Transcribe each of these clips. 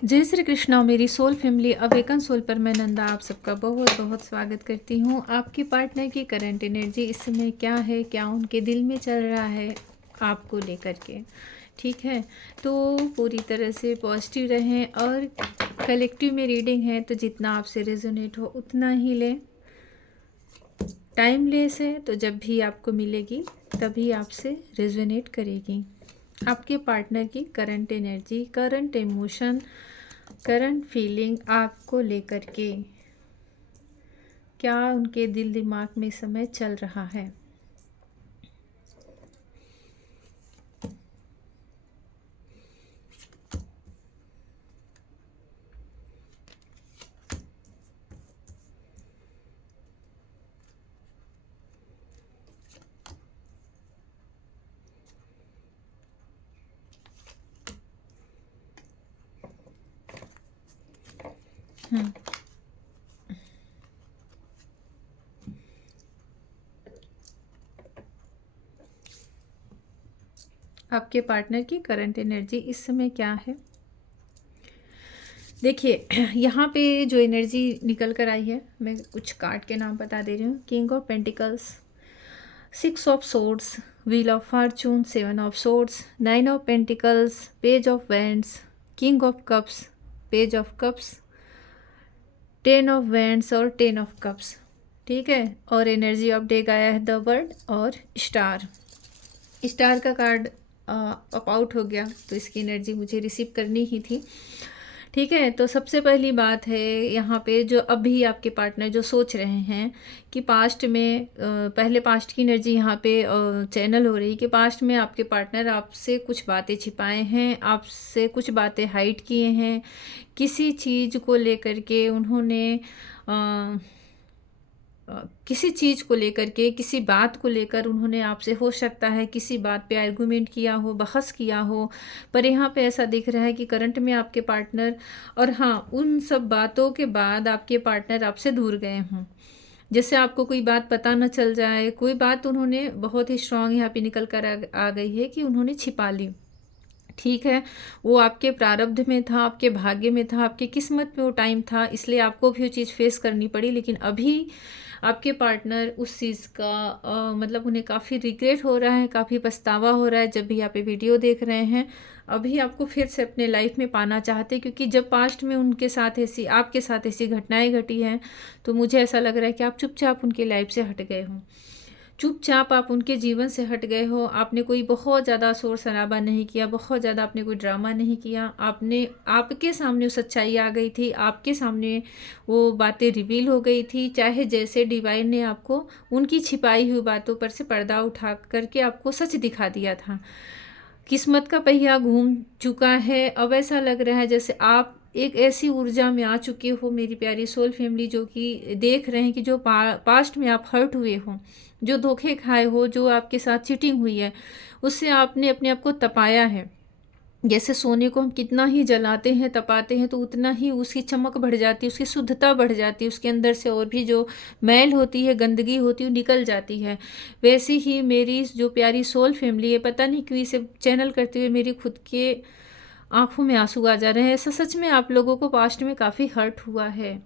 जय श्री कृष्णा। मेरी soul family awaken soul पर मैं नंदा आप सबका बहुत बहुत स्वागत करती हूँ। आपके पार्टनर की करंट एनर्जी इस समय क्या है, क्या उनके दिल में चल रहा है आपको लेकर के, ठीक है। तो पूरी तरह से पॉजिटिव रहें और कलेक्टिव में रीडिंग है तो जितना आपसे रेजोनेट हो उतना ही लें। टाइमलेस है तो जब भी आपको मिलेगी तभी आपसे रेजोनेट करेगी। आपके पार्टनर की current energy, current emotion, current feeling आपको लेकर के क्या उनके दिल दिमाग में इस समय चल रहा है। हम्म आपके पार्टनर की करंट एनर्जी इस समय क्या है। देखिए यहाँ पे जो एनर्जी निकल कर आई है, मैं कुछ कार्ड के नाम बता दे रही हूँ। King of pentacles, 6 of swords, wheel of Fortune, 7 of swords, 9 of pentacles, page of wands, king of cups, page of cups, 10 of wands और 10 ऑफ कप्स, ठीक है। और एनर्जी ऑफ डे गाया है द वर्ल्ड और स्टार। स्टार का card up out हो गया तो इसकी एनर्जी मुझे रिसीव करनी ही थी, ठीक है। तो सबसे पहली बात है यहाँ पे जो अभी आपके पार्टनर जो सोच रहे हैं कि पास्ट में पहले पास्ट की एनर्जी यहाँ पे चैनल हो रही कि पास्ट में आपके पार्टनर आपसे कुछ बातें छिपाए हैं, आपसे कुछ बातें हाइड किए हैं, किसी चीज़ को लेकर के उन्होंने किसी चीज़ को लेकर के, किसी बात को लेकर उन्होंने आपसे हो सकता है किसी बात पे आर्गुमेंट किया हो, बहस किया हो। पर यहाँ पे ऐसा दिख रहा है कि करंट में आपके पार्टनर, और हाँ, उन सब बातों के बाद आपके पार्टनर आपसे दूर गए हों। जैसे आपको कोई बात पता न चल जाए, कोई बात उन्होंने बहुत ही स्ट्रांग यहाँ पे निकल कर आ गई है कि उन्होंने छिपा ली, ठीक है। वो आपके प्रारब्ध में था, आपके भाग्य में था, आपकी किस्मत में वो टाइम था, इसलिए आपको भी वो चीज़ फेस करनी पड़ी। लेकिन अभी आपके पार्टनर उस चीज़ का मतलब उन्हें काफ़ी रिग्रेट हो रहा है, काफ़ी पछतावा हो रहा है। जब भी आप ये वीडियो देख रहे हैं, अभी आपको फिर से अपने लाइफ में पाना चाहते हैं, क्योंकि जब पास्ट में उनके साथ ऐसी, आपके साथ ऐसी घटनाएं घटी हैं तो मुझे ऐसा लग रहा है कि आप चुपचाप उनके लाइफ से हट गए हों, चुपचाप आप उनके जीवन से हट गए हो। आपने कोई बहुत ज़्यादा शोर शराबा नहीं किया, बहुत ज़्यादा आपने कोई ड्रामा नहीं किया। आपने, आपके सामने वो सच्चाई आ गई थी, आपके सामने वो बातें रिवील हो गई थी, चाहे जैसे डिवाइन ने आपको उनकी छिपाई हुई बातों पर से पर्दा उठा करके आपको सच दिखा दिया था। किस्मत का पहिया घूम चुका है। अब ऐसा लग रहा है जैसे आप एक ऐसी ऊर्जा में आ चुके हो मेरी प्यारी सोल फैमिली, जो कि देख रहे हैं कि जो पास्ट में आप हर्ट हुए हो, जो धोखे खाए हो, जो आपके साथ चीटिंग हुई है, उससे आपने अपने आप को तपाया है। जैसे सोने को हम कितना ही जलाते हैं, तपाते हैं, तो उतना ही उसकी चमक बढ़ जाती है, उसकी शुद्धता बढ़ जाती है, उसके अंदर से और भी जो मैल होती है, गंदगी होती है, वो निकल जाती है। वैसे ही मेरी जो प्यारी सोल फैमिली है, पता नहीं क्यों इसे चैनल करते हुए मेरी खुद के आंखों में आंसू आ जा रहे हैं। ऐसा सच में आप लोगों को पास्ट में काफ़ी हर्ट हुआ है।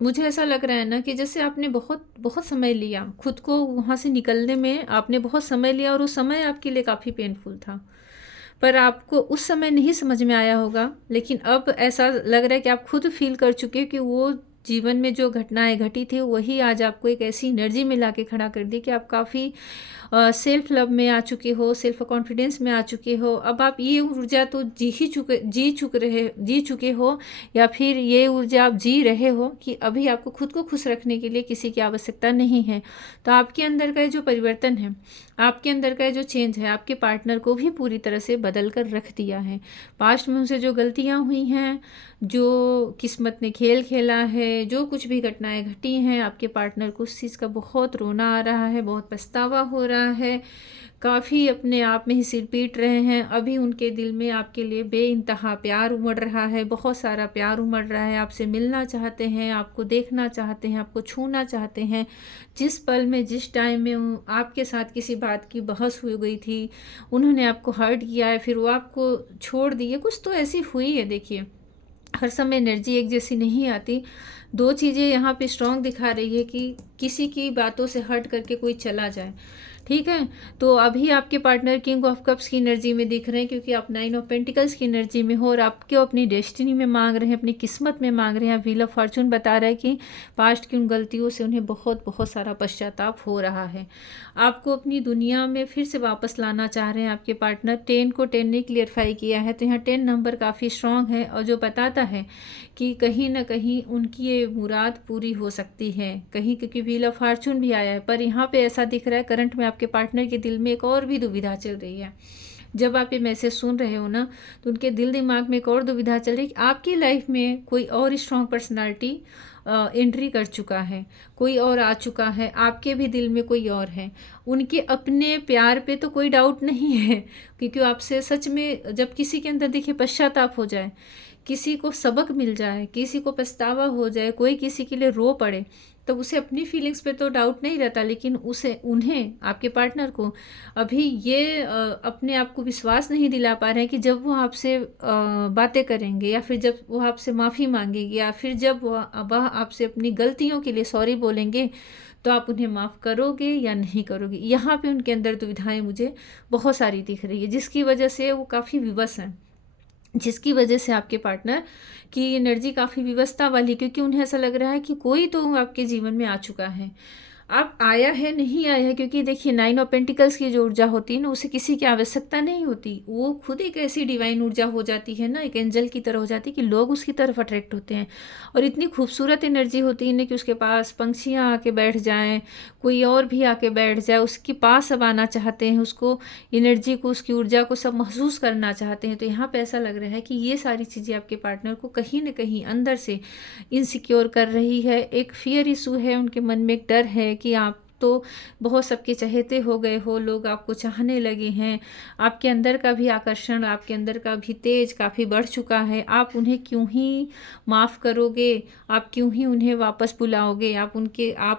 मुझे ऐसा लग रहा है ना कि जैसे आपने बहुत बहुत समय लिया खुद को वहाँ से निकलने में, आपने बहुत समय लिया और वो समय आपके लिए काफ़ी पेनफुल था। पर आपको उस समय नहीं समझ में आया होगा, लेकिन अब ऐसा लग रहा है कि आप खुद फील कर चुके हो कि वो जीवन में जो घटनाएं घटी थी वही आज आपको एक ऐसी एनर्जी में ला के खड़ा कर दी कि आप काफ़ी सेल्फ लव में आ चुके हो, सेल्फ कॉन्फिडेंस में आ चुके हो। अब आप ये ऊर्जा तो जी चुके हो, या फिर ये ऊर्जा आप जी रहे हो कि अभी आपको खुद को खुश रखने के लिए किसी की आवश्यकता नहीं है। तो आपके अंदर का जो परिवर्तन है, आपके अंदर का जो चेंज है, आपके पार्टनर को भी पूरी तरह से बदल कर रख दिया है। पास्ट में उनसे जो गलतियां हुई हैं, जो किस्मत ने खेल खेला है, जो कुछ भी घटनाएं घटी हैं, आपके पार्टनर को उस चीज़ का बहुत रोना आ रहा है, बहुत पछतावा हो रहा रहा है, काफ़ी अपने आप में ही सिर पीट रहे हैं। अभी उनके दिल में आपके लिए बेइंतहा प्यार उमड़ रहा है, बहुत सारा प्यार उमड़ रहा है। आपसे मिलना चाहते हैं, आपको देखना चाहते हैं, आपको छूना चाहते हैं। जिस पल में, जिस टाइम में आपके साथ किसी बात की बहस हो गई थी, उन्होंने आपको हर्ट किया है, फिर वो आपको छोड़ दिए, कुछ तो ऐसी हुई है। देखिए, हर समय एनर्जी एक जैसी नहीं आती। दो चीज़ें यहाँ पे स्ट्रॉन्ग दिखा रही है कि किसी की बातों से हट करके कोई चला जाए, ठीक है। तो अभी आपके पार्टनर किंग ऑफ कप्स की एनर्जी में दिख रहे हैं, क्योंकि आप नाइन ऑफ पेंटिकल्स की एनर्जी में हो और आपके अपनी डेस्टिनी में मांग रहे हैं, अपनी किस्मत में मांग रहे हैं। व्हील ऑफ फॉर्चून बता रहा है कि पास्ट की उन गलतियों से उन्हें बहुत बहुत सारा पश्चाताप हो रहा है। आपको अपनी दुनिया में फिर से वापस लाना चाह रहे हैं आपके पार्टनर। 10 को 10 ने क्लियरफाई किया है, तो यहाँ 10 नंबर काफ़ी स्ट्रॉन्ग है और जो बताता है कि कहीं ना कहीं उनकी ये मुराद पूरी हो सकती है कहीं, क्योंकि व्हील ऑफ फॉर्चून भी आया है। पर यहाँ पे ऐसा दिख रहा है करंट में आपके पार्टनर के दिल में एक और भी दुविधा चल रही है। जब आप ये मैसेज सुन रहे हो ना, तो उनके दिल दिमाग में एक और दुविधा चल रही है कि आपकी लाइफ में कोई और स्ट्रॉन्ग पर्सनालिटी एंट्री कर चुका है, कोई और आ चुका है, आपके भी दिल में कोई और है। उनके अपने प्यार पे तो कोई डाउट नहीं है, क्योंकि आपसे सच में जब किसी के अंदर देखिए पश्चाताप हो जाए, किसी को सबक मिल जाए, किसी को पछतावा हो जाए, कोई किसी के लिए रो पड़े, तो उसे अपनी फीलिंग्स पे तो डाउट नहीं रहता, लेकिन उसे, उन्हें, आपके पार्टनर को अभी ये अपने आप को विश्वास नहीं दिला पा रहे हैं कि जब वो आपसे बातें करेंगे, या फिर जब वो आपसे माफ़ी मांगेगी, या फिर जब वह आपसे अपनी गलतियों के लिए सॉरी बोलेंगे, तो आप उन्हें माफ़ करोगे या नहीं करोगे। यहाँ पे उनके अंदर दुविधाएं मुझे बहुत सारी दिख रही है, जिसकी वजह से वो काफ़ी विवश हैं, जिसकी वजह से आपके पार्टनर की एनर्जी काफ़ी विवशता वाली, क्योंकि उन्हें ऐसा लग रहा है कि कोई तो आपके जीवन में आ चुका है। अब आया है, नहीं आया है, क्योंकि देखिए 9 ऑफ पेंटिकल्स की जो ऊर्जा होती है ना, उसे किसी की आवश्यकता नहीं होती। वो खुद एक ऐसी डिवाइन ऊर्जा हो जाती है ना, एक एंजल की तरह हो जाती है कि लोग उसकी तरफ अट्रैक्ट होते हैं। और इतनी खूबसूरत एनर्जी होती है ना कि उसके पास पंछियाँ आके बैठ जाएं, कोई और भी आके बैठ जाए, उसके पास सब आना चाहते हैं, उसको एनर्जी को, उसकी ऊर्जा को सब महसूस करना चाहते हैं। तो यहाँ पे ऐसा लग रहा है कि ये सारी चीज़ें आपके पार्टनर को कहीं ना कहीं अंदर से इनसिक्योर कर रही है। एक फियर इशू है उनके मन में, एक डर है कि आप तो बहुत सबके चहेते हो गए हो, लोग आपको चाहने लगे हैं, आपके अंदर का भी आकर्षण, आपके अंदर का भी तेज काफ़ी बढ़ चुका है। आप उन्हें क्यों ही माफ़ करोगे, आप क्यों ही उन्हें वापस बुलाओगे, आप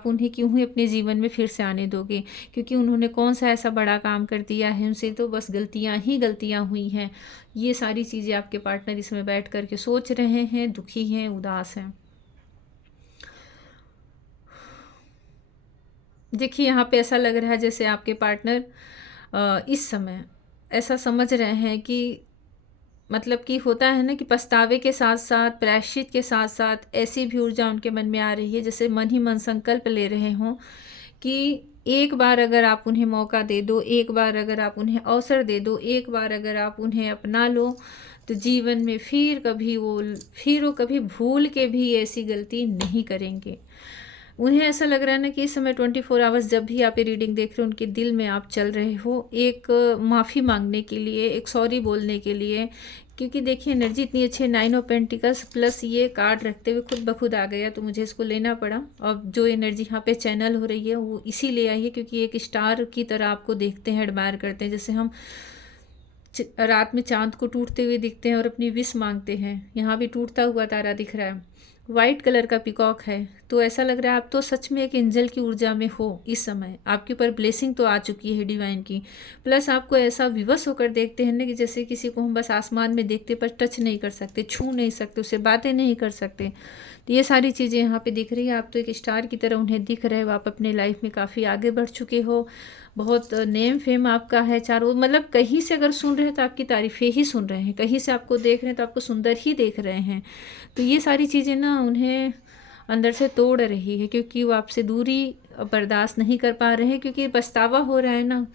उन्हें क्यों ही अपने जीवन में फिर से आने दोगे, क्योंकि उन्होंने कौन सा ऐसा बड़ा काम कर दिया है, उनसे तो बस गलतियाँ ही गलतियाँ हुई हैं। ये सारी चीज़ें आपके पार्टनर इसमें बैठ कर के सोच रहे हैं, दुखी हैं, उदास हैं। देखिए, यहाँ पे ऐसा लग रहा है जैसे आपके पार्टनर इस समय ऐसा समझ रहे हैं कि, मतलब कि होता है ना कि पछतावे के साथ साथ, प्रायश्चित के साथ साथ ऐसी भी ऊर्जा उनके मन में आ रही है जैसे मन ही मन संकल्प ले रहे हों कि एक बार अगर आप उन्हें मौका दे दो, एक बार अगर आप उन्हें अवसर दे दो, एक बार अगर आप उन्हें अपना लो, तो जीवन में फिर वो कभी भूल के भी ऐसी गलती नहीं करेंगे। उन्हें ऐसा लग रहा है ना कि इस समय 24 आवर्स जब भी आप ये रीडिंग देख रहे हो, उनके दिल में आप चल रहे हो एक माफ़ी मांगने के लिए, एक सॉरी बोलने के लिए, क्योंकि देखिए एनर्जी इतनी अच्छी है। 9 ऑफ पेंटिकल्स प्लस ये कार्ड रखते हुए खुद ब खुद आ गया, तो मुझे इसको लेना पड़ा। और जो एनर्जी यहाँ पे चैनल हो रही है वो इसीलिए आई है क्योंकि एक स्टार की तरह आपको देखते हैं, एडमायर करते हैं। जैसे हम रात में चांद को टूटते हुए दिखते हैं और अपनी विश मांगते हैं, यहाँ भी टूटता हुआ तारा दिख रहा है, वाइट कलर का पिकॉक है। तो ऐसा लग रहा है आप तो सच में एक एंजल की ऊर्जा में हो इस समय, आपके ऊपर ब्लेसिंग तो आ चुकी है डिवाइन की। प्लस आपको ऐसा विवश होकर देखते हैं ना कि जैसे किसी को हम बस आसमान में देखते पर टच नहीं कर सकते, छू नहीं सकते, उससे बातें नहीं कर सकते। तो ये सारी चीज़ें यहाँ पे दिख रही है। आप तो एक स्टार की तरह उन्हें दिख रहे हो, आप अपने लाइफ में काफ़ी आगे बढ़ चुके हो, बहुत नेम फेम आपका है चारों, मतलब कहीं से अगर सुन रहे हैं तो आपकी तारीफ़ें ही सुन रहे हैं, कहीं से आपको देख रहे हैं तो आपको सुंदर ही देख रहे हैं। तो ये सारी चीज़ें ना उन्हें अंदर से तोड़ रही है, क्योंकि वो आपसे दूरी बर्दाश्त नहीं कर पा रहे हैं, क्योंकि पछतावा हो रहा है ना,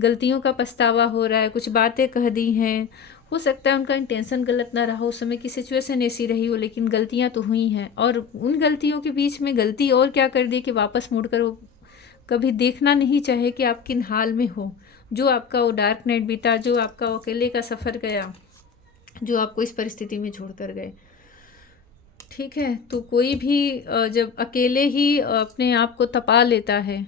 गलतियों का पछतावा हो रहा है, कुछ बातें कह दी हैं। हो सकता है उनका इंटेंशन गलत ना रहा, उस समय की सिचुएशन ऐसी रही हो, लेकिन गलतियां तो हुई हैं। और उन गलतियों के बीच में गलती और क्या कर दी कि वापस मुड़कर वो कभी देखना नहीं चाहे कि आप किन हाल में हो। जो आपका वो डार्क नाइट बीता, जो आपका वो अकेले का सफ़र गया, जो आपको इस परिस्थिति में छोड़ कर गए, ठीक है। तो कोई भी जब अकेले ही अपने आप को तपा लेता है,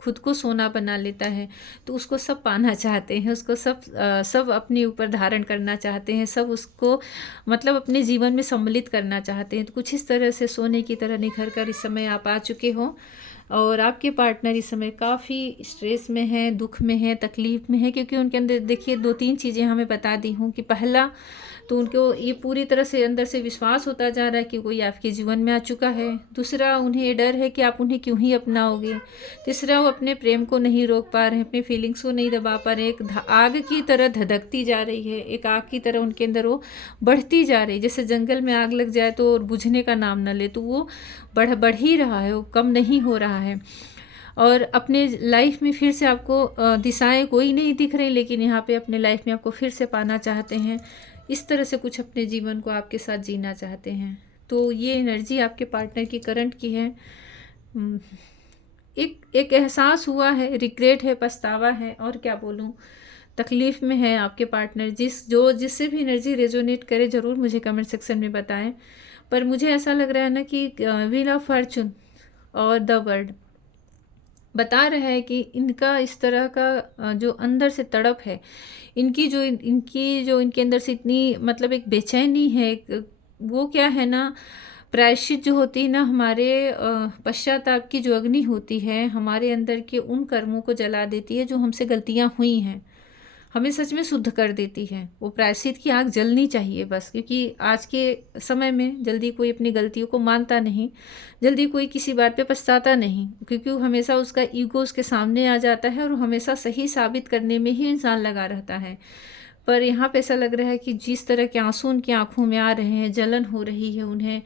खुद को सोना बना लेता है, तो उसको सब पाना चाहते हैं, उसको सब अपने ऊपर धारण करना चाहते हैं, सब उसको मतलब अपने जीवन में सम्मिलित करना चाहते हैं। तो कुछ इस तरह से सोने की तरह निखर कर इस समय आप आ चुके हो, और आपके पार्टनर इस समय काफ़ी स्ट्रेस में है, दुख में है, तकलीफ़ में है, क्योंकि उनके अंदर देखिए 2-3 चीज़ें हमें बता दी हूँ कि पहला तो उनको ये पूरी तरह से अंदर से विश्वास होता जा रहा है कि कोई आपके जीवन में आ चुका है। दूसरा, उन्हें ये डर है कि आप उन्हें क्यों ही अपनाओगे। तीसरा, वो अपने प्रेम को नहीं रोक पा रहे हैं, अपने फीलिंग्स को नहीं दबा पा रहे हैं। एक आग की तरह धधकती जा रही है, एक आग की तरह उनके अंदर वो बढ़ती जा रही है। जैसे जंगल में आग लग जाए तो बुझने का नाम न ले, तो वो बढ़ ही रहा है, वो कम नहीं हो रहा है। और अपने लाइफ में फिर से आपको दिशाएं कोई नहीं दिख रही, लेकिन यहाँ पे अपने लाइफ में आपको फिर से पाना चाहते हैं। इस तरह से कुछ अपने जीवन को आपके साथ जीना चाहते हैं। तो ये एनर्जी आपके पार्टनर की करंट की है। एक एहसास हुआ है, रिग्रेट है, पछतावा है, और क्या बोलूँ, तकलीफ़ में है आपके पार्टनर। जिससे भी एनर्जी रेजोनेट करे ज़रूर मुझे कमेंट सेक्शन में बताएं। पर मुझे ऐसा लग रहा है ना कि व्हील ऑफ फॉर्चून और द वर्ल्ड बता रहा है कि इनका इस तरह का जो अंदर से तड़प है, इनकी जो इनके अंदर से इतनी मतलब एक बेचैनी है, वो क्या है ना, प्रायश्चित जो होती है ना, हमारे पश्चाताप की जो अग्नि होती है, हमारे अंदर के उन कर्मों को जला देती है जो हमसे गलतियाँ हुई हैं, हमें सच में शुद्ध कर देती है। वो प्रायश्चित की आग जलनी चाहिए बस, क्योंकि आज के समय में जल्दी कोई अपनी गलतियों को मानता नहीं, जल्दी कोई किसी बात पे पछताता नहीं, क्योंकि वो हमेशा उसका ईगो उसके सामने आ जाता है और हमेशा सही साबित करने में ही इंसान लगा रहता है। पर यहाँ पे ऐसा लग रहा है कि जिस तरह के आंसू उनकी आंखों में आ रहे हैं, जलन हो रही है उन्हें,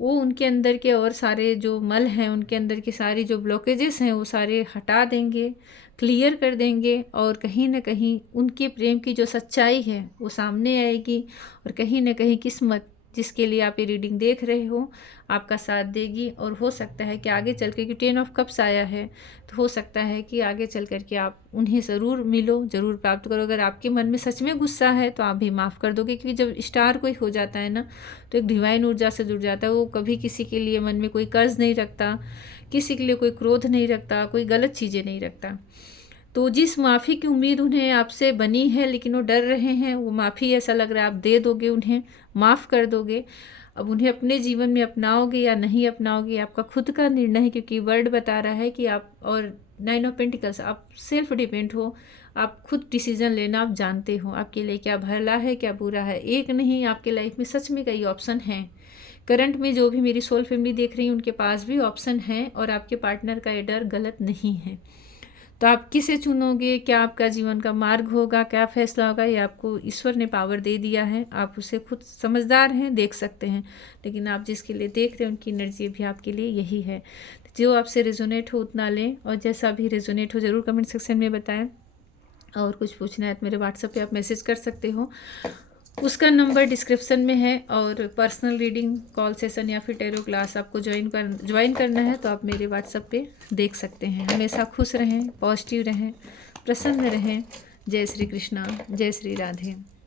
वो उनके अंदर के और सारे जो मल हैं, उनके अंदर की सारी जो ब्लॉकेजेस हैं, वो सारे हटा देंगे, क्लियर कर देंगे, और कहीं ना कहीं उनके प्रेम की जो सच्चाई है वो सामने आएगी, और कहीं ना कहीं किस्मत जिसके लिए आप ये रीडिंग देख रहे हो आपका साथ देगी। और हो सकता है कि आगे चल के, कि 10 ऑफ कप्स आया है, तो हो सकता है कि आगे चल कर के आप उन्हें ज़रूर मिलो, ज़रूर प्राप्त करो। अगर आपके मन में सच में गुस्सा है तो आप भी माफ़ कर दोगे, क्योंकि जब स्टार कोई हो जाता है ना, तो एक डिवाइन ऊर्जा से जुड़ जाता है। वो कभी किसी के लिए मन में कोई कर्ज नहीं रखता, किसी के लिए कोई क्रोध नहीं रखता, कोई गलत चीज़ें नहीं रखता। तो जिस माफ़ी की उम्मीद उन्हें आपसे बनी है, लेकिन वो डर रहे हैं, वो माफ़ी ऐसा लग रहा है आप दे दोगे, उन्हें माफ़ कर दोगे। अब उन्हें अपने जीवन में अपनाओगे या नहीं अपनाओगे, आपका खुद का निर्णय है, क्योंकि वर्ड बता रहा है कि आप, और 9 ऑफ पेंटिकल्स, आप सेल्फ डिपेंड हो, आप खुद डिसीजन लेना आप जानते हो, आपके लिए क्या भला है क्या बुरा है। एक नहीं, आपके लाइफ में सच में कई ऑप्शन हैं। करंट में जो भी मेरी सोल फैमिली देख रही है उनके पास भी ऑप्शन हैं, और आपके पार्टनर का ये डर गलत नहीं है। तो आप किसे चुनोगे, क्या आपका जीवन का मार्ग होगा, क्या फैसला होगा, ये आपको ईश्वर ने पावर दे दिया है। आप उसे खुद समझदार हैं, देख सकते हैं, लेकिन आप जिसके लिए देख रहे हैं उनकी एनर्जी भी आपके लिए यही है। जो आपसे रेजोनेट हो उतना लें, और जैसा भी रेजोनेट हो ज़रूर कमेंट सेक्शन में बताएं। और कुछ पूछना है तो मेरे व्हाट्सएप पे आप मैसेज कर सकते हो, उसका नंबर डिस्क्रिप्शन में है। और पर्सनल रीडिंग, कॉल सेशन या फिर टैरो क्लास आपको ज्वाइन करना है तो आप मेरे व्हाट्सएप पे देख सकते हैं। हमेशा खुश रहें, पॉजिटिव रहें, प्रसन्न रहें। जय श्री कृष्णा, जय श्री राधे।